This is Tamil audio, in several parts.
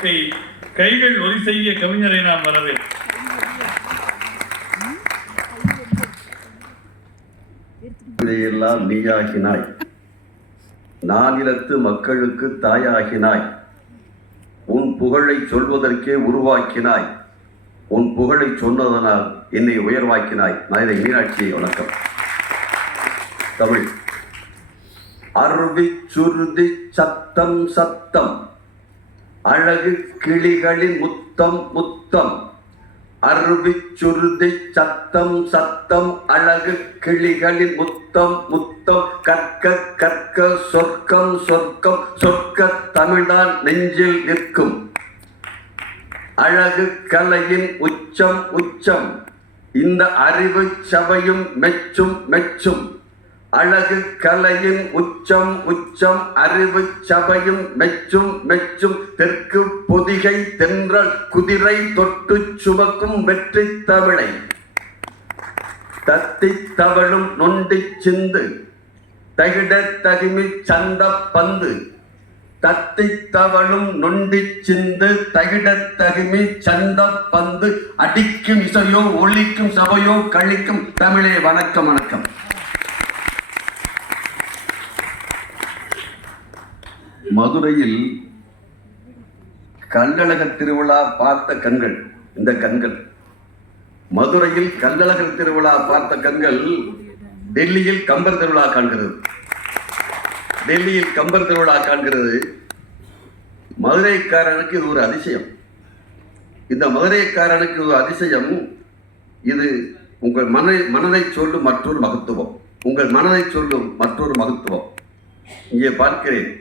பொற்கை கைகள் ஒலி செய்ய கவிஞரை நாம் வரவேன் இதையெல்லாம் நீயாகினாய். நானிலத்து மக்களுக்கு தாயாகினாய். உன் புகழை சொல்வதற்கே உருவாக்கினாய். உன் புகழை சொன்னதனால் என்னை உயர்வாக்கினாய். மதுரை மீனாட்சி வணக்கம். தமிழ். அருவி சுருதி சத்தம் சத்தம். அழகு கிளிகளின் முத்தம் முத்தம். அருவி சுருதி சத்தம் சத்தம் அழகு கிளிகளின் முத்தம் முத்தம். கற்க கற்க சொர்க்கம் சொர்க்கம் சொர்க்க தமிழ்தான் நெஞ்சில் நிற்கும். அழகு கலையின் உச்சம் உச்சம். இந்த அறிவு சபையும் மெச்சும் மெச்சும். அழகு கலையின் உச்சம் உச்சம் அறிவு சபையும் மெச்சும் மெச்சும் தெற்கு பொதிகை தென்றல் குதிரை தொட்டு சுமக்கும் வெற்றி தவளை தத்தி தவளும் நொண்டி சிந்து தகிட தகிமி சந்த பந்து. தத்தி தவளும் நொண்டி சிந்து தகிட தகிமி சந்த பந்து. அடிக்கும் இசையோ ஒழிக்கும் சபையோ கழிக்கும் தமிழே. வணக்கம் வணக்கம். மதுரையில் கல்லழகர் திருவிழா பார்த்த கண்கள் இந்த கண்கள். மதுரையில் கல்லழகர் திருவிழா பார்த்த கண்கள் டெல்லியில் கம்பர் திருவிழா காண்கிறது. டெல்லியில் கம்பர் திருவிழா காண்கிறது. மதுரைக்காரனுக்கு இது ஒரு அதிசயம். இந்த மதுரைக்காரனுக்கு ஒரு அதிசயம் இது உங்கள் மன மனதை சொல்லும் மற்றொரு மகத்துவம். உங்கள் மனதை சொல்லும் மற்றொரு மகத்துவம். இங்கே பார்க்கிறேன்.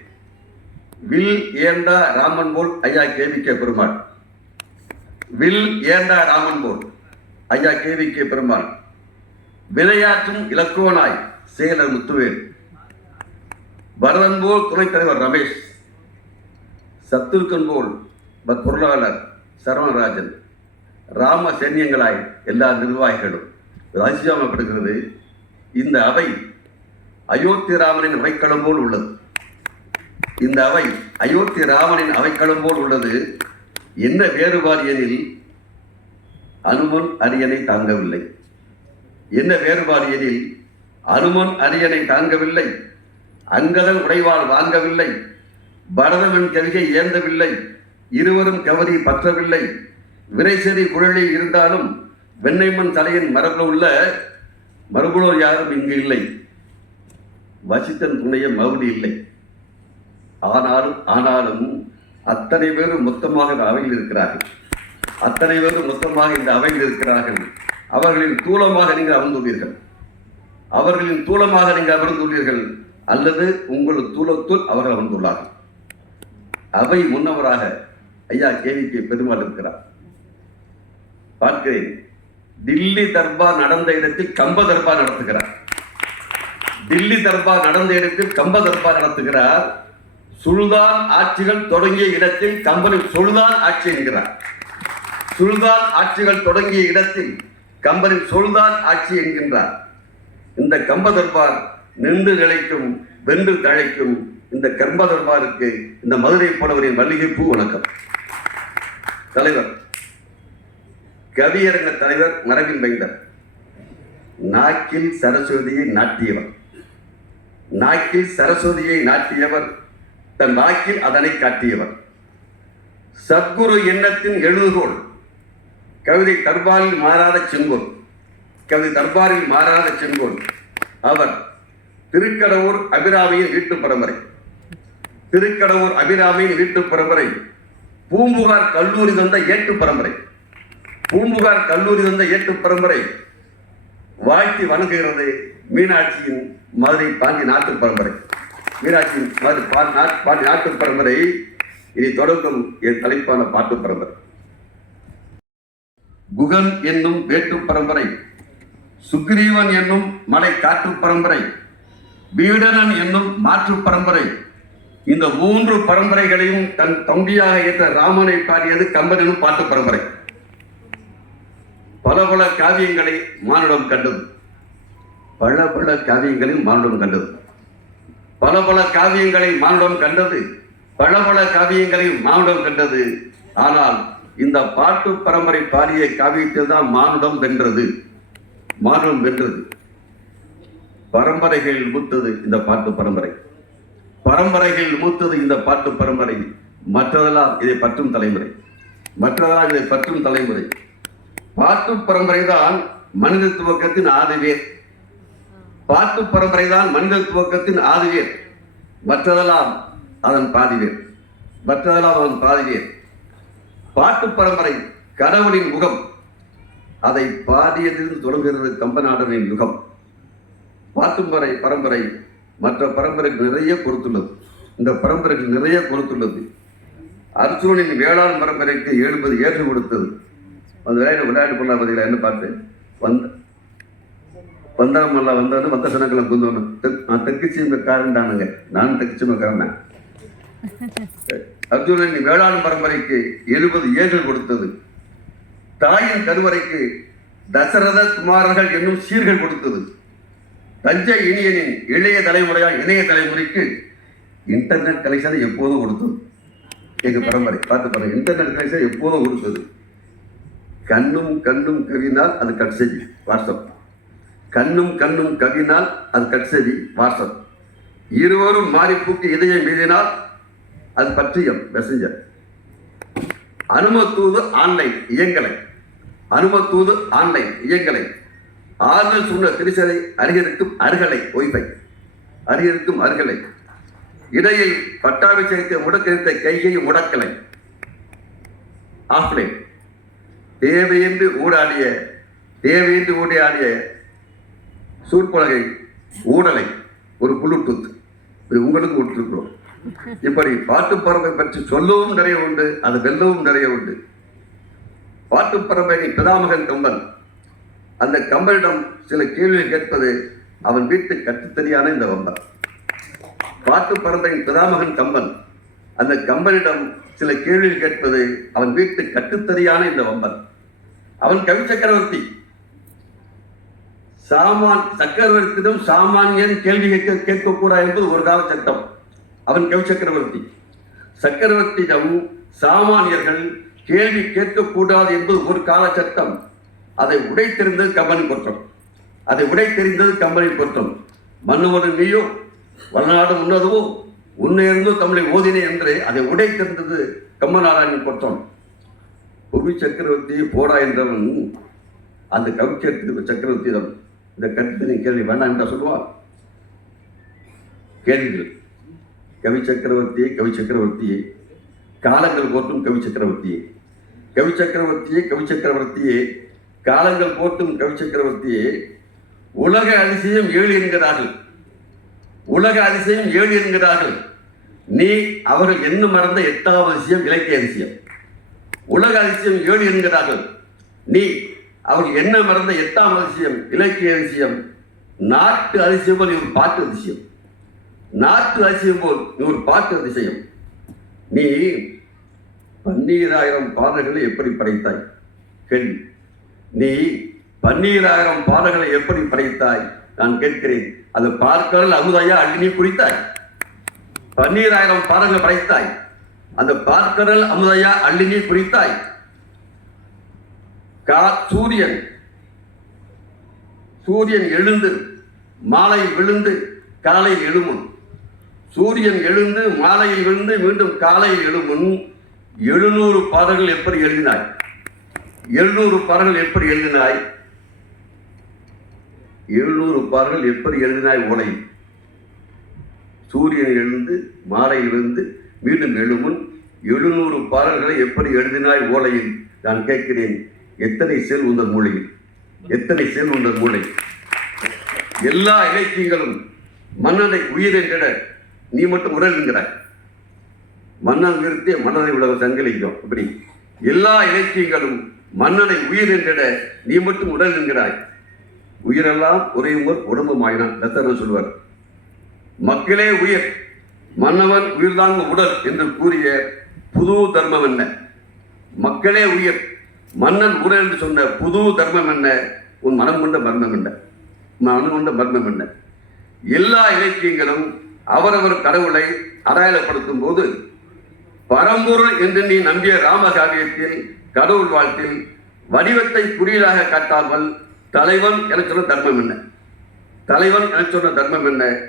வில் ஏண்டா ராமன் போல் ஐயா கேவிக்க பெருமாள்? வில் ஏண்டா ராமன் போல் ஐயா கேவிக்க பெருமாள்? விளையாற்றும் இலக்குவனாய் சேலர் முத்துவேல். பரதன் போல் துணைத் தலைவர் ரமேஷ். சத்துருக்கன் போல் ப- பொருளாளர் சரவணராஜன். ராம சைன்யங்களாய் எல்லா நிர்வாகிகளும் இது இந்த அவை அயோத்தி ராமனின் அவைக்களம் போல் உள்ளது. இந்த அவை அயோத்தி ராமனின் அவைக்களம் போல் உள்ளது. என்ன வேறுபாடு எனில் அனுமன் அரியணை தாங்கவில்லை. என்ன வேறுபாடு எனில் அனுமன் அரியணை தாங்கவில்லை. அங்கதன் உடைவாள் வாங்கவில்லை. பரதமன் கவிகை ஏந்தவில்லை. இருவரும் கவரி பற்றவில்லை. விரைசெறி குழலில் இருந்தாலும் வெண்ணைமன் தலையின் மரபில் உள்ள மரபுலோர் யாரும் இங்கு இல்லை. வசித்தன் துணைய மவுடி இல்லை. ஆனாலும் ஆனாலும் அத்தனை பேரும் மொத்தமாக இந்த அவையில் இருக்கிறார்கள். அத்தனை பேரும் மொத்தமாக இந்த அவையில் இருக்கிறார்கள். அவர்களின் தூளமாக நீங்கள் அமர்ந்துள்ளீர்கள். அவர்களின் தூளமாக நீங்கள் அமர்ந்துள்ளீர்கள். அல்லது உங்கள் தூளத்துள் அவர்கள் அமர்ந்துள்ளார்கள். அவை முன்னவராக ஐயா கேவிக்கு பெருமாள் இருக்கிறார். பார்க்கிறேன். டில்லி தர்பார் நடந்த இடத்தில் கம்ப தர்பார் நடத்துகிறார். டில்லி தர்பார் நடந்த இடத்தில் கம்ப தர்பார் நடத்துகிறார். சுல்தான் ஆட்சிகள் தொடங்கிய இடத்தில் கம்பனி சுல்தான் ஆட்சி என்கிறார். சுல்தான் ஆட்சிகள் தொடங்கிய இடத்தில் கம்பனின் சுல்தான் ஆட்சி என்கின்றார். இந்த கம்ப தர்பார் நின்று நிலைக்கும் வென்று தழைக்கும் இந்த கம்ப தர்பாருக்கு இந்த மதுரை போனவரின் மல்லிகைப்பூ வணக்கம். தலைவர் கவியரங்க தலைவர் மரபின் மைந்தர் நாக்கில் சரஸ்வதியை நாட்டியவர். நாக்கில் சரஸ்வதியை நாட்டியவர் தன் வாக்கில் அதனை காட்டியவர். சத்குரு எண்ணத்தின் எழுதுகோள். கவிதை தர்பாரில் மாறாத செங்கோல். கவிதை தர்பாரில் மாறாத செங்கோல். அவர் திருக்கடவுர் அபிராமியின் வீட்டு பரம்பரை. திருக்கடவுர் அபிராமியின் வீட்டு பரம்பரை. பூம்புகார் கல்லூரி தந்த ஏட்டு பரம்பரை. பூம்புகார் கல்லூரி தந்த ஏட்டு பரம்பரை. வாழ்த்தி வணங்குகிறது மீனாட்சியின் மதுரை பாண்டி நாட்டு பரம்பரை. மீனாட்சியின் பாட்டு பா- நாட்டு பரம்பரை. இனி தொடங்கும் என் தலைப்பான பாட்டு பரம்பரை. குகன் என்னும் வேட்டு பரம்பரை. சுக்ரீவன் என்னும் மலை காட்டு பரம்பரை. வீடனன் என்னும் மாற்று பரம்பரை. இந்த மூன்று பரம்பரைகளையும் தன் தம்பியாக ஏற்ற ராமனை பாடியது கம்பன் எனும் பாட்டு பரம்பரை. பல பல காவியங்களை மானுடம் கண்டது. பல பல காவியங்களில் மானுடம் கண்டது. பல பல காவியங்களை மானுடம் கண்டது. பல பல காவியங்களையும் மானுடம் கண்டது. ஆனால் இந்த பாட்டு பரம்பரை பாடிய காவியத்தில் தான் மானுடம் வென்றது. மானுடம் வென்றது. பரம்பரைகள் மூத்தது இந்த பாட்டு பரம்பரை. பரம்பரைகள் மூத்தது இந்த பாட்டு பரம்பரை. மற்றதெல்லாம் இதை பற்றும் தலைமுறை. மற்றதெல்லாம் இதை பற்றும் தலைமுறை. பாட்டு பரம்பரை தான் மனித துவக்கத்தின் ஆதிவேர் பாட்டு பரம்பரை தான் மனித துவக்கத்தின் ஆதிவேர். மற்றதெல்லாம் அதன் பாதிவேர். மற்றதெல்லாம் அதன் பாதிவேர். பாட்டு பரம்பரை கடவுளின் முகம். அதை பாடியதிலிருந்து தொடங்குகிறது கம்பநாடனின் யுகம் பாட்டும்பரை பரம்பரை மற்ற பரம்பரைக்கு நிறைய கொடுத்துள்ளது இந்த பரம்பரைக்கு நிறைய கொடுத்துள்ளது அர்ஜுனின் வேளாண் பரம்பரைக்கு எழுபது ஏற்று கொடுத்தது. அந்த விளையாட்டு விளையாட்டு பொருளா பதில என்ன பாட்டு? வந்த வந்தாமல்ல வந்தது மற்ற சனங்களை குந்தோணும் நான் தெற்குச்சிமக்காரன்டானுங்க நான் தெற்குச்சிமக்காரன் அர்ஜுனன் வேளாண் பரம்பரைக்கு எழுபது ஏர்கள் கொடுத்தது. தாயின் கருவறைக்கு தசரத குமாரர்கள் என்னும் சீர்கள் கொடுத்தது. தஞ்சை இனியனின் இளைய தலைமுறையால் இணைய தலைமுறைக்கு இன்டர்நெட் கலெக்ஷனை எப்போதும் கொடுத்தது. எங்க பரம்பரை பார்த்து பாருங்க. இன்டர்நெட் கலெக்ஷன் எப்போதும் கொடுத்தது. கண்ணும் கண்ணும் கவினால் அது கட் செய்யும். வாட்ஸ்அப். கண்ணும் கண்ணும் கவினால் அது கட்செவி வாட்ஸ்அப் இருவரும் மாறிப்பூக்கு இதயம் மீதினால் அது பற்றியம் மெசஞ்சர் அனுமத்தூது ஆன்லைன் இயங்கலை. அனுமத்தூது ஆன்லைன் இயங்கலை. ஆறுதல் சொன்ன திருச்சலை அருகருக்கும் அருகலை ஒய்பை அருகருக்கும் அருகலை. இடையில் பட்டாபிஷேகத்தை முடக்கரித்த கையை முடக்கலை. ஆஃப்லைன். தேவையின்றி ஊடாடிய தேவையின்றி ஊடாடிய சூர்பலகை ஊடலை ஒரு புளுடூத் இது உங்களுக்கு விட்டுருக்குறோம் இப்படி பாட்டு பறவை பற்றி சொல்லவும் நிறைய உண்டு அது வெல்லவும் நிறைய உண்டு. பாட்டு பறவை பிதாமகன் கம்பன். அந்த கம்பனிடம் சில கேள்விகள் கேட்பது அவன் வீட்டு கட்டுத்தறியான இந்த வம்பன் பாட்டு பறவையின் பிதாமகன் கம்பன். அந்த கம்பனிடம் சில கேள்விகள் கேட்பது அவன் வீட்டு கட்டுத்தறியான இந்த வம்பன் அவன் கவி சக்கரவர்த்தி சாமான் சக்கரவர்த்தியிடம் சாமானியன் கேள்வி கேட்க கேட்கக்கூடாது என்பது ஒரு கால சட்டம். அவன் கவி சக்கரவர்த்தி. சக்கரவர்த்தியிடம் சாமானியர்கள் கேள்வி கேட்கக்கூடாது என்பது ஒரு கால சட்டம். அதை உடை தெரிந்தது கம்பெனி குற்றம். அதை உடை தெரிந்தது கம்பெனி குற்றம். மன்னவன் நீயோ வளநாடு உன்னதுவோ உன்னையிருந்தோ தமிழை ஓதினே என்று அதை உடை தெரிந்தது கம்மநாராயணன் குற்றம். புவி சக்கரவர்த்தி போடா என்றவன் அந்த கவி சக்கரவர்த்தியிடம் இந்த கருத்து நீ கேள்வி வேண்டாம் என்றா சொல்லுவான் கேள்விகள். கவி சக்கரவர்த்தியே கவி சக்கரவர்த்தியே. காலங்கள் போற்றும் கவி சக்கரவர்த்தியே. கவி சக்கரவர்த்தியே கவி சக்கரவர்த்தியே. காலங்கள் போற்றும் கவி சக்கரவர்த்தியே. உலக அதிசயம் ஏழு என்கிறார்கள். உலக அதிசயம் ஏழு என்கிறார்கள். நீ அவர்கள் என்ன மறந்த எட்டாவது அதிசயம் இலக்கிய அதிசயம். உலக அதிசயம் ஏழு என்கிறார்கள். நீ அவர் என்ன மறந்த எட்டாம் அதிசயம் இலக்கிய அதிசயம்? நாட்டு அதிசயம் போல் இவர் ஒரு பாட்டு அதிசயம். நாட்டு அதிசயம் போல் நீ ஒரு பாட்டு அதிசயம். நீ பன்னீராயிரம் பாடல்களை எப்படி படைத்தாய்? கேள்வி நீ பன்னீராயிரம் பாடல்களை எப்படி படைத்தாய்? நான் கேட்கிறேன். அது பார்க்கடல் அமுதையா அள்ளி குறித்தாய் பன்னீராயிரம் பாடல்களை படைத்தாய். அந்த பார்க்கடல் அமுதையா அள்ளி குறித்தாய் கா சூரியன். சூரியன் எழுந்து மாலை விழுந்து காலை எழுமுன். சூரியன் எழுந்து மாலையில் விழுந்து மீண்டும் காலை எழுமுன். எழுநூறு பாடல்கள் எப்படி எழுதினாய்? எழுநூறு பாடல்கள் எப்படி எழுதினாய்? எழுநூறு பாடல்கள் எப்படி எழுதினாய் உலை சூரியன் எழுந்து மாலையில் விழுந்து மீண்டும் எழுமுன். எழுநூறு பாடல்களை எப்படி எழுதினாய் ஓலையில்? நான் கேட்கிறேன். எத்தனை செல் உங்கள் மூளையில் எத்தனை செல் உங்கள் மூளை? எல்லா இலக்கியங்களும் மன்னனை உயிர் என்கிற நீ மட்டும் உடல் என்கிறாய். மன்னன் நிறுத்திய மன்னனை உலக சங்கலிக்கும். அப்படி எல்லா இலக்கியங்களும் மன்னனை உயிர் என்றிட நீ மட்டும் உடல் என்கிறாய். உயிரெல்லாம் உறையும்போர் உடம்பு மாயினான் தத்தரன் சொல்வார் மக்களே உயிர் மன்னவன் உயிர்தாங்க உடல் என்று கூறிய புது தர்மம் என்ன? மக்களே உயிர் மன்னன் உடல் என்று சொன்ன புது தர்மம் என்ன? உன் மனம் கொண்ட மர்மம் என்ன? மனம் கொண்ட மர்மம் என்ன? எல்லா இலக்கியங்களும் அவரவர் கடவுளை அடையாளப்படுத்தும் போது பரம்பொருள் என்று நீ நம்பிய ராமகாவியத்தில் கடவுள் வாழ்த்தில் வடிவத்தை குறியீடாக காட்டாமல் தலைவன் என சொன்ன தர்மம் என்ன? தலைவன் என சொன்ன தர்மம் என்ன?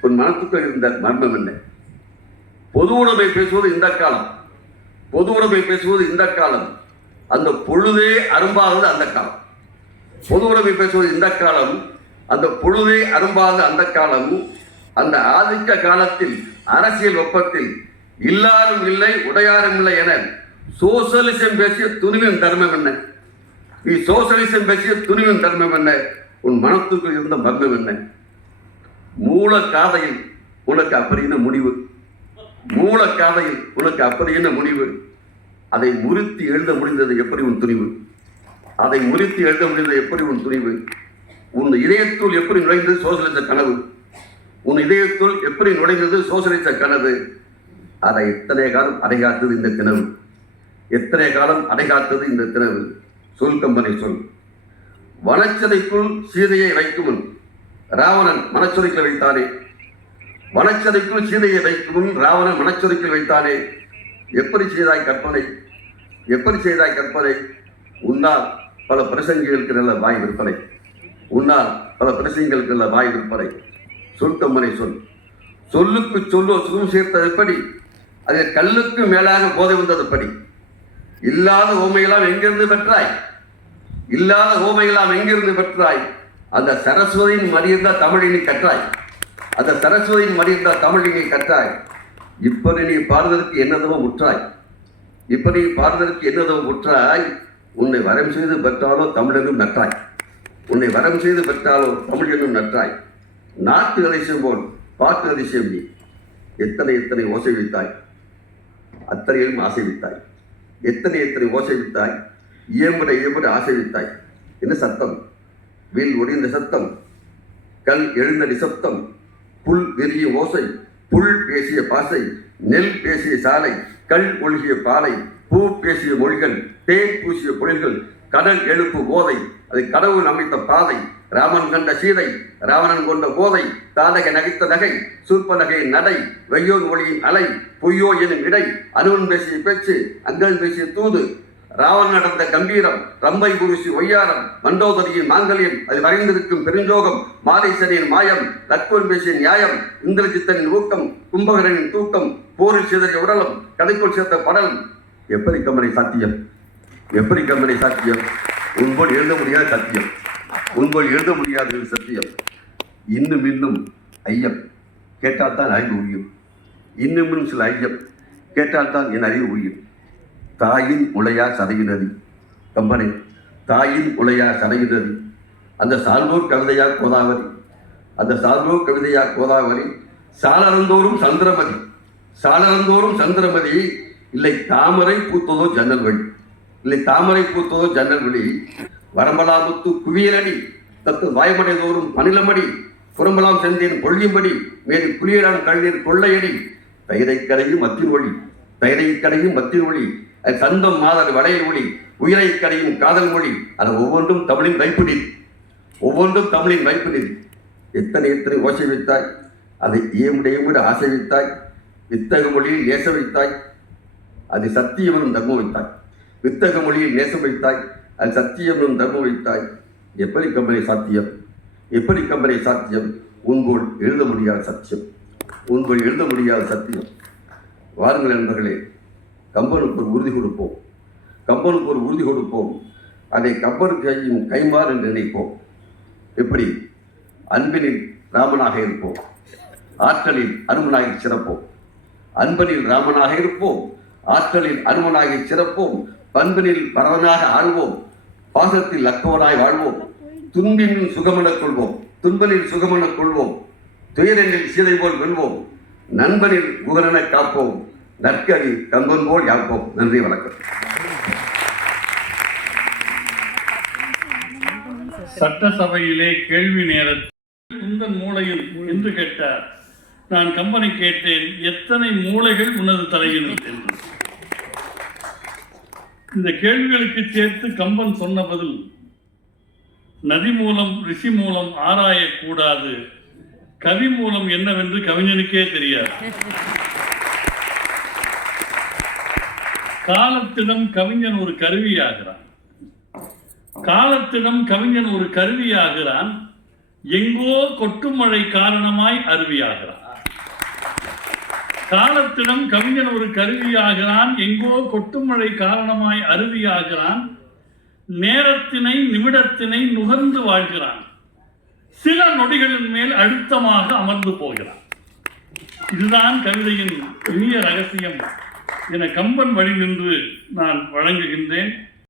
உன் மனத்துக்குள் இருந்த மர்மம் என்ன? பொது உடைமை பேசுவது இந்த காலம். பொது உடைமை பேசுவது இந்த காலம். அந்த பொழுதே அரும்பாதது அந்த காலம். பொது உறவை பேசுவது இந்த காலம் அந்த பொழுதே அரும்பாத அந்த காலம் அந்த ஆதிக்க காலத்தில் அரசியல் ஒப்பத்தில் இல்லாரும் இல்லை உடையாரும் இல்லை என சோசலிசம் பேசிய துணிவின் தர்மம் என்ன? நீ சோசலிசம் பேசிய துணிவின் தர்மம் என்ன? உன் மனத்துக்குள் இருந்த மர்மம் என்ன? மூல காதையில் உனக்கு அப்படி என்ன முடிவு? மூல காதையில் உனக்கு அப்படி என்ன முடிவு? அதை உறுத்தி எழுத முடிந்தது எப்படி உன் துணிவு? அதை உறுத்தி எழுத முடிந்தது எப்படி உன் துணிவு? உன் இதயத்துள் எப்படி நுழைந்தது சோசலிச கனவு? உன் இதயத்துள் எப்படி நுழைந்தது சோசலிச கனவு? அதை எத்தனை காலம் அடைகாத்தது இந்த கிணவு எத்தனை காலம் அடைகாத்தது இந்த கிணவு சொல் கம்பனை சொல். வனச்சதைக்குள் சீதையை வைக்கும் ராவணன் மனச்சொருக்கில் வைத்தானே? வனச்சதைக்குள் சீதையை வைக்கும் ராவணன் மனச்சொருக்கில் வைத்தானே? எப்படி செய்தாய் கற்பனை? எப்படி செய்தாய் கற்பனை? உன்னால் பல பிரசங்கிகளுக்கு நல்ல வாய் விற்பனை. உன்னால் பல பிரசங்களுக்கு நல்ல வாய் விற்பனை. சொல் தம்மனை சொல். சொல்லுக்கு சொல்லோ சுகம் சேர்த்தது எப்படி? அது கல்லுக்கு மேலாக போதை வந்தது படி இல்லாத ஓமையெல்லாம் எங்கிருந்து பெற்றாய்? இல்லாத ஓமையெல்லாம் எங்கிருந்து பெற்றாய்? அந்த சரஸ்வதியின் மடியிருந்த தமிழினை கற்றாய். அந்த சரஸ்வதியின் மடியிருந்த தமிழினை கற்றாய். இப்போ நீ பாடுவதற்கு என்னதவோ முற்றாய் நீ பாடுவதற்கு என்னதவோ முற்றாய் உன்னை வரம் செய்து பெற்றாலோ தமிழனும் நற்றாய். உன்னை வரம் செய்து பெற்றாலோ தமிழனும் நற்றாய். நாட்டு அதிசயம் போல் பாட்டு அதிசயம் நீ. எத்தனை எத்தனை ஓசை வைத்தாய்? அத்தனையிலும் ஆசை வைத்தாய். எத்தனை எத்தனை ஓசை வித்தாய்? இயம்பட இயம்பட ஆசை வித்தாய். என்ன சத்தம்? வில் ஒடிந்த சத்தம். கல் எழுந்த நிசப்தம். புல் வெறிய ஓசை. புல் பேசிய பாசை நெல் பேசிய சாலை கல் ஒழுகிய பாலை பூ பேசிய மொழிகள் தேன் பூசிய பொழில்கள் கடல் எழுப்பு போதை அது கடவுள் அமைத்த பாதை ராமன் கண்ட சீதை ராவணன் கொண்ட போதை தாதகை நகைத்த நகை சூப்ப நகையின் நடை வெய்யோன் ஒளியின் அலை பொய்யோ எனும் இடை அனுவன் பேசிய பேச்சு அங்கன் பேசிய தூது ராவன் நடந்த கம்பீரம் ரம்பை குருசி ஒய்யாரம் மண்டோதரியின் மாங்கல்யம் அது மறைந்திருக்கும் பெருஞ்சோகம் மாதேசனின் மாயம் லக்வன் பேசிய நியாயம் இந்திரஜித்தனின் ஊக்கம் கும்பகரனின் தூக்கம் போரில் சிதறிய உடலம் கதைக்குள் சேர்த்த படலம். எப்படி கம்பனை சாத்தியம்? எப்படி கம்பனை சாத்தியம்? உன்போல் எழுத முடியாத சத்தியம். உன்போல் எழுத முடியாத சத்தியம். இன்னும் இன்னும் ஐயம். கேட்டால்தான் அறிவு உரியும். இன்னும் இன்னும் சில ஐயம். கேட்டால்தான் என் அறிவு உரியும். தாயின் உளையா சதையினதி. கம்பனை தாயின் உளையா சதையினதி. அந்த சான்றோர் கவிதையா கோதாவரி. அந்த சான்றோர் கவிதையா கோதாவரி சாளரந்தோறும் சந்திரமதி. சாளரந்தோறும் சந்திரமதி இல்லை தாமரை பூத்ததோ ஜன்னல் வழி இல்லை தாமரை பூத்ததோ ஜன்னல் வழி வரம்பலாமுத்து குவியலடி தத்து வாய்மடைதோறும் பனிலமடி புறம்பலாம் செந்தேன் கொள்ளியும்படி மேலும் குளியலான் கண்ணீர் கொள்ளையடி தயிரை கரையும் மத்தின் ஒளி தயிரை கரையும் மத்தின் ஒளி சந்தம் மாதர் வளையல் ஒளி உயிரை கரையும் காதல் மொழி அது ஒவ்வொன்றும் தமிழின் வைப்புநிதி. ஒவ்வொன்றும் தமிழின் வைப்புநிதி. எத்தனை எத்தனை ஓசை வைத்தாய் அதை ஏமுடைய விட ஆசை வைத்தாய் வித்தக மொழியில் நேச வைத்தாய் அது சத்தியமும் தர்மம் வைத்தாய். வித்தக மொழியில் நேசம் வைத்தாய் அது சத்தியமும் தர்மம் வைத்தாய். எப்படி கம்பெனி சாத்தியம்? எப்படி கம்பெனி சாத்தியம்? உன்போல் எழுத முடியாத சத்தியம். உன்போல் எழுத முடியாத சத்தியம். வாருங்கள் நண்பர்களே கம்பனுக்கு ஒரு உறுதி கொடுப்போம். கம்பனுக்கு ஒரு உறுதி கொடுப்போம். அதை கம்பனுக்கு செய்யும் கைமாறு என்று நினைப்போம். எப்படி? அன்பினில் ராமனாக இருப்போம். ஆற்றலில் அனுமனாகி சிறப்போம். அன்பனில் ராமனாக இருப்போம். ஆற்றலில் அனுமனாகி சிறப்போம். பண்பினில் பரவனாக ஆழ்வோம். பாசத்தில் லக்கவனாய் வாழ்வோம். துன்பின் சுகமெனக் கொள்வோம். துன்பனில் சுகமெனக் கொள்வோம். துயரனில் சீதை போல் வெல்வோம். நண்பனில் புகழெனக் காப்போம். நற்கதி கம்பன் போல் நன்றி வணக்கம். சட்டசபையிலே கேள்வி நேரத்தில் உந்தன் மூளையில் என்று கேட்டார். நான் கம்பனை கேட்டேன் எத்தனை மூளைகள் உனது தலையில் என்று. இந்த கேள்விகளுக்கு சேர்த்து கம்பன் சொன்ன பதில் நதி மூலம் ரிஷி மூலம் ஆராயக்கூடாது. கவி மூலம் என்னவென்று கவிஞனுக்கே தெரியாது. காலத்திடம் கவிஞன் ஒரு கருவியாகிறான். காலத்திடம் கவிஞன் ஒரு கருவியாகிறான். எங்கோ கொட்டுமழை காரணமாய் அருவியாகிறான். காலத்திடம் கவிஞன் ஒரு கருவியாகிறான். எங்கோ கொட்டுமழை காரணமாய் அருவியாகிறான். நேரத்தினை நிமிடத்தினை நுகர்ந்து வாழ்கிறான். சில நொடிகளின் மேல் அழுத்தமாக அமர்ந்து போகிறான். இதுதான் கவிதையின் இனிய ரகசியம். என கம்பன் வழி நின்று நான் வழங்குகின்றேன்.